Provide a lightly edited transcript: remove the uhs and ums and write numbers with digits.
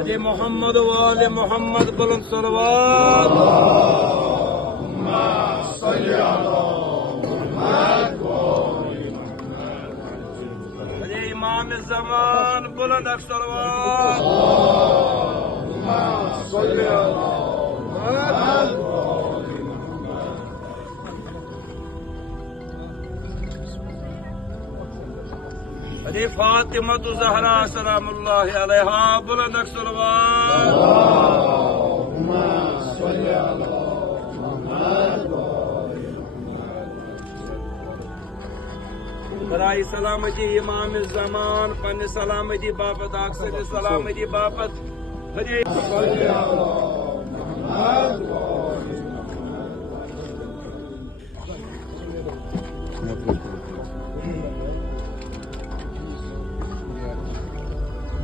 अरे मोहम्मद वाले मोहम्मद बुलंद सलवात। अरे इमाम ज़मान बुलंद सलवात। अरे फातिमा तो ज़हरा सलामुल्लाह अलैहा बुलंद सलवात। कराई सलामती इमाम ज़मान पन्ने सलामती बापत अक्सर सलामती बापत।